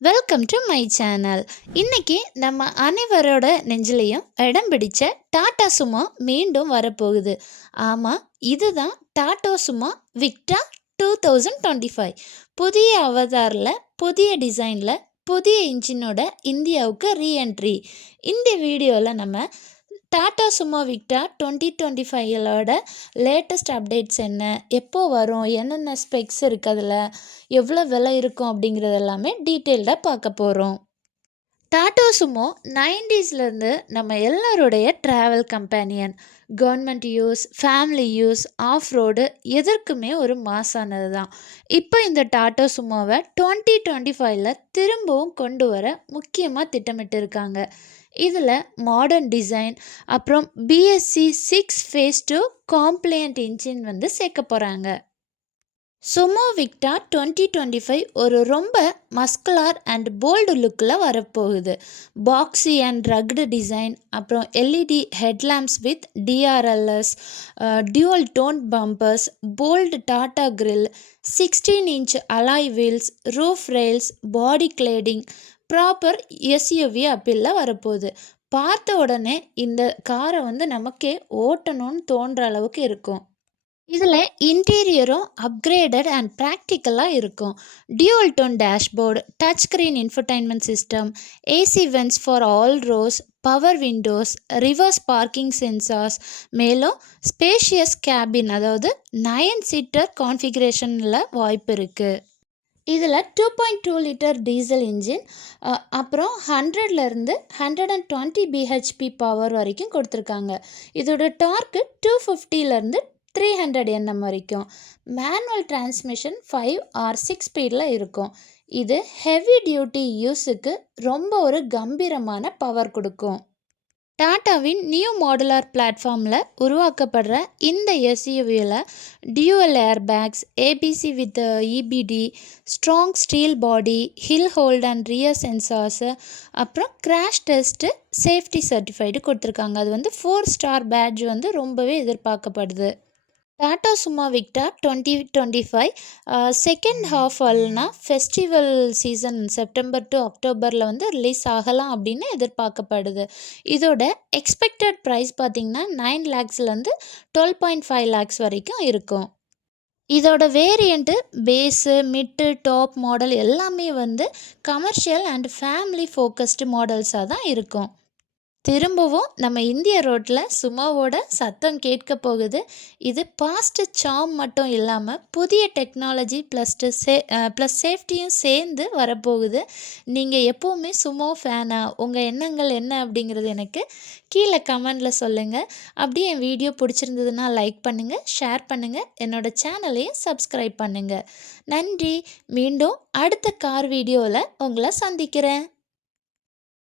Welcome to my channel இன்னைக்கு நம்ம அனைவரோட நெஞ்சிலையும் இடம் பிடிச்ச டாடா சுமோ மீண்டும் வரப்போகுது. ஆமாம் இதுதான் Tata Sumo Victa two thousand twenty five புதிய அவதாரில் புதிய டிசைனில் புதிய இன்ஜினோட இந்தியாவுக்கு ரீஎன்ட்ரி இந்த வீடியோவில் நம்ம Tata Sumo Victa twenty twenty ஃபைவோட latest updates என்ன? எப்போ வரும்? என்னென்ன ஸ்பெக்ஸ் இருக்குது அதில்? எவ்வளோ விலை இருக்கும் அப்படிங்கிறது எல்லாமே டீட்டெயில்டாக பார்க்க போகிறோம் டாட்டோ சுமோ நைன்டிஸ்லேருந்து நம்ம எல்லாருடைய travel companion government use family use off road எதற்குமே ஒரு மாசானது தான். இப்போ இந்த டாட்டா சுமோவை டுவெண்ட்டி டுவெண்ட்டி ஃபைவ்ல திரும்பவும் கொண்டு வர முக்கியமாக திட்டமிட்டு இருக்காங்க இதில் மாடர்ன் டிசைன் அப்புறம் BS six phase two compliant engine வந்து சேர்க்க போகிறாங்க Sumo Victa twenty twenty five ஒரு ரொம்ப மஸ்குலார் அண்ட் போல்டு லுக்கில் வரப்போகுது. பாக்ஸி அண்ட் ரக்டு டிசைன் அப்புறம் LED headlamps with DRLs dual tone bumpers bold Tata grille sixteen inch alloy wheels roof rails body cladding proper SUV அப்பீலில் வரப்போகுது. பார்த்த உடனே இந்த காரை வந்து நமக்கே ஓட்டணும்னு தோன்ற அளவுக்கு இருக்கும். இதில் இன்டீரியரும் அப்கிரேடட் அண்ட் ப்ராக்டிக்கலாக இருக்கும். Dual tone dashboard touch screen infotainment system AC vents for all rows power windows reverse parking sensors மேலும் ஸ்பேஷியஸ் கேபின் அதாவது நயன் சீட்டர் கான்ஃபிகரேஷனில் வாய்ப்பு இருக்குது இதில் two point two litre diesel engine அப்புறம் ஹண்ட்ரட்லேருந்து hundred and twenty BHP power வரைக்கும் கொடுத்துருக்காங்க. இதோட டார்க்கு டூ ஃபிஃப்டிலேருந்து த்ரீ ஹண்ட்ரட் என்எம் வரைக்கும். Manual transmission five or six ஸ்பீடில் இருக்கும். இது ஹெவி டியூட்டி யூஸுக்கு ரொம்ப ஒரு கம்பீரமான பவர் கொடுக்கும். டாட்டாவின் நியூ மாடுலார் பிளாட்ஃபார்மில் உருவாக்கப்படுற இந்த எஸ்யூவியில் dual air bags ABS with EBD strong steel body hill hold and rear sensors அப்புறம் கிராஷ் டெஸ்ட்டு சேஃப்டி சர்டிஃபைடு கொடுத்துருக்காங்க. அது வந்து ஃபோர் ஸ்டார் பேட்ஜ் வந்து ரொம்பவே எதிர்பார்க்கப்படுது. Tata Sumo Victa twenty twenty five. Second half ஆல்னா festival season September to அக்டோபரில் வந்து release ஆகலாம் அப்படின்னு எதிர்பார்க்கப்படுது. இதோட எக்ஸ்பெக்டட் ப்ரைஸ் பார்த்திங்கன்னா நைன் லேக்ஸ்லேருந்து டுவெல் பாயிண்ட் ஃபைவ் லேக்ஸ் வரைக்கும் இருக்கும். இதோட variant base mid top model எல்லாமே வந்து கமர்ஷியல் அண்ட் ஃபேமிலி ஃபோக்கஸ்டு மாடல்ஸாக தான் இருக்கும். திரும்பவும் நம்ம இந்திய ரோட்டில் சுமாவோட சத்தம் கேட்க போகுது. இது பாஸ்ட் சாம் மட்டும் இல்லாமல் புதிய டெக்னாலஜி ப்ளஸ்ட்டு சே ப்ளஸ் சேஃப்டியும் சேர்ந்து வரப்போகுது. நீங்கள் எப்போவுமே சுமோ ஃபேனா உங்கள் எண்ணங்கள் என்ன அப்படிங்கிறது எனக்கு கீழே கமெண்டில் சொல்லுங்கள் அப்படியே என் வீடியோ பிடிச்சிருந்ததுன்னா லைக் பண்ணுங்கள் ஷேர் பண்ணுங்கள் என்னோடய சேனலையும் சப்ஸ்கிரைப் பண்ணுங்கள் நன்றி. மீண்டும் அடுத்த கார் வீடியோவில் உங்களை சந்திக்கிறேன்.